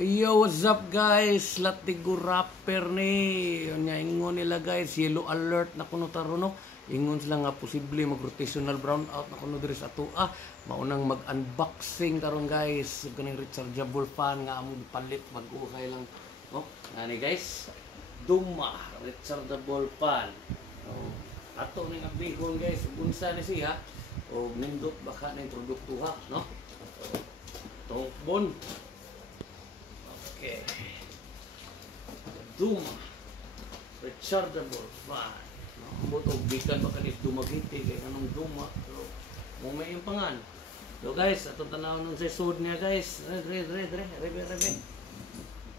Yo, what's up guys? Latigo rapper ni. Yun nga, ingon nila guys, yellow alert na kuno taruno. Ingon sila nga posible mag-rotational brownout na kuno diri sa atua. Maunang mag-unboxing karon guys. Kaning rechargeable fan nga among palit mag-uhay lang. Oh, ngani guys. Duma rechargeable fan. Oh, ato ning abihon guys, unsa ni siya? O nindot baka na produkto ha, no? Tongkbon. Okay. Duma rechargeable fan. Butog bikan baka ni dumagiti kay anong duma. So, mo may impangan. So guys, ato tanaw nung sa sud niya guys. Rebe.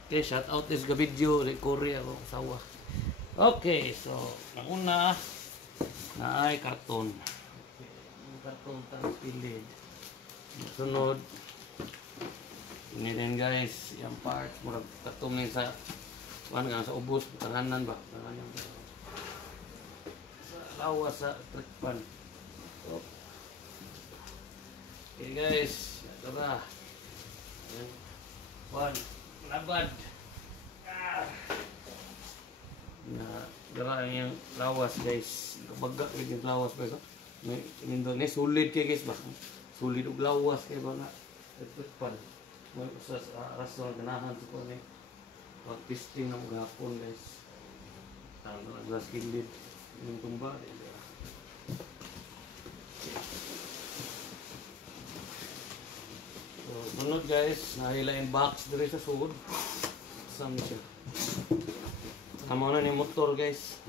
Okay, shout out this video ni Korea ko sawa. Okay, so nauna na ay karton. Okay, karton tang pilid. Sunod ini din guys, yung parts murag katuming sa sa ubos, tanganan ba? Tanganan ba? Sa lawas sa trick pan. So, okay guys, ito na. Yan. One, labad. Na gara yung lawas guys. Baga yung lawas ba ito? May solid kay guys ba? Solid og lawas kay ba nga? Trick pan. May usas rason ganahan ko ni pag-testing ng gapon guys. Ang glass kilid yung tumba. So, sunod guys, nahilain box diri sa sud. Sam siya. Amo na ni motor guys.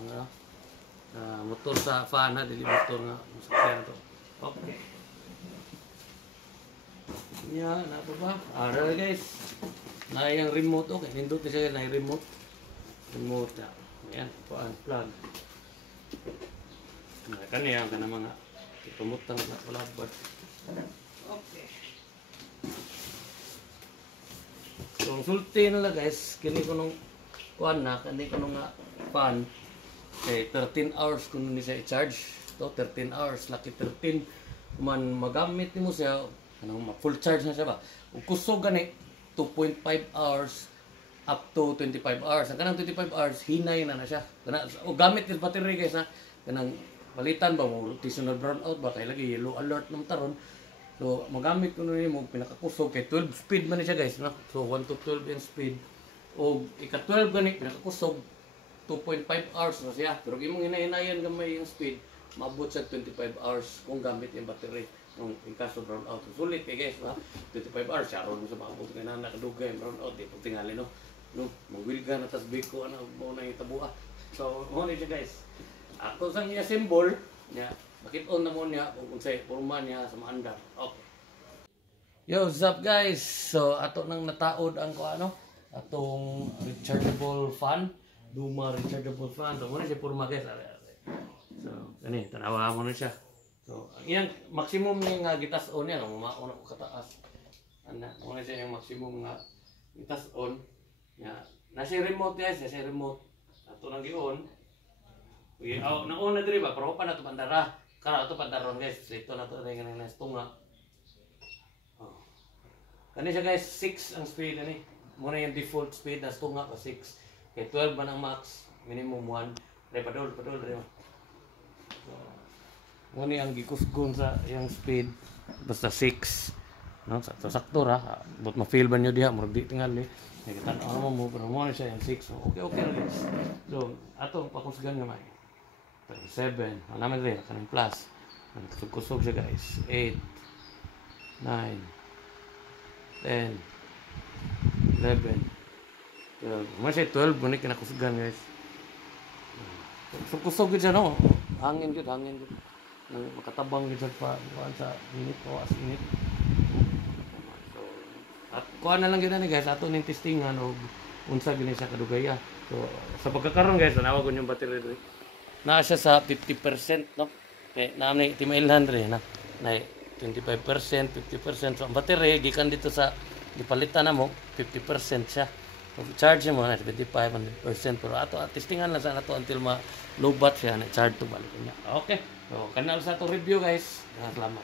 Motor sa fan ha, dili motor nga masakyan to. Okay. Yan, apa ba? Ara guys. Na yung remote okay, nindot na siya na yung remote. Remote na. Ayan, plug. Na kaniya ka na mga tumutang na palabad. Okay. So, sulti na lang guys, kini ko nung kuan na, kani ko nung fan. Okay, 13 hours kung ni siya i-charge. To 13 hours, lucky 13 man magamit ni mo siya. Full charge na siya ba? Kung kusog gani 2.5 hours up to 25 hours. Ang kanang 25 hours hinay na siya. O gamit yung battery guys ha. Kanang palitan ba mo rotational brownout ba kay lagi yellow alert ng taron. So magamit ko ni mo pinakakusog kay 12 speed man ni siya guys, no? So 1 to 12 yung speed. O ika 12 gani pinakakusog 2.5 hours na siya. Pero imong hinay-hinayan gamay yung speed, maabot sa 25 hours kung gamit yung battery. Nung kaso brown out sulit kay guys ha 25 hours sharon sa mga buto na nakadugay brown out di tingali no magwilga na tas biko ana mo na itabua so mo ni guys ako sang iya symbol nya bakit on na mo niya kung unsay porma niya sa maandar. Okay, yo what's up guys, so ato nang nataod ang atong rechargeable fan, Duma rechargeable fan. So mo na siya porma guys. So kani tanawa mo na siya. So, ang iyang maximum nga gitas-on yan, mauna ko kataas. Muna siya yung maximum nga gitas-on. Nasa remote guys, nasa remote. Ato nang gi-on. Na-on na diri ba, pero pa na ito pandara. Kara ito pandaron guys, so ito na ito na yung tunga. Kani siya guys, 6 ang speed. Muna yung default speed, na tunga pa 6. Kaya 12 man ang max, minimum 1. Padol, diri ba. Muni ang gikusgon sa yung speed basta 6 no sakto ra but ma-feel ba niyo diha murag di tingali nakita mo pero mo siya yung 6 so okay ra guys. So ato pakusgan nga may 7 naman rin kanang plus kusog siya guys 8 9 10 11 12 mo siya 12 muni kinakusgan guys. So kusog siya no hangin gud makatabang gid pa sa init o as init. So at kuha na lang gyud ni guys ato ning testingan og unsa gini siya kadugaya. So sa pagkakaroon guys tanawa ko yung battery diri. Naa siya sa 50% no. Kay naamni timailhan diri na 25%, 50%. So ang battery gikan dito sa gipalitan namo 50% siya. So charge mo na 75% pero ato testingan lang sa ato until ma low bat siya na charge to balik niya. Okay. So kanal sa to review guys. Salamat.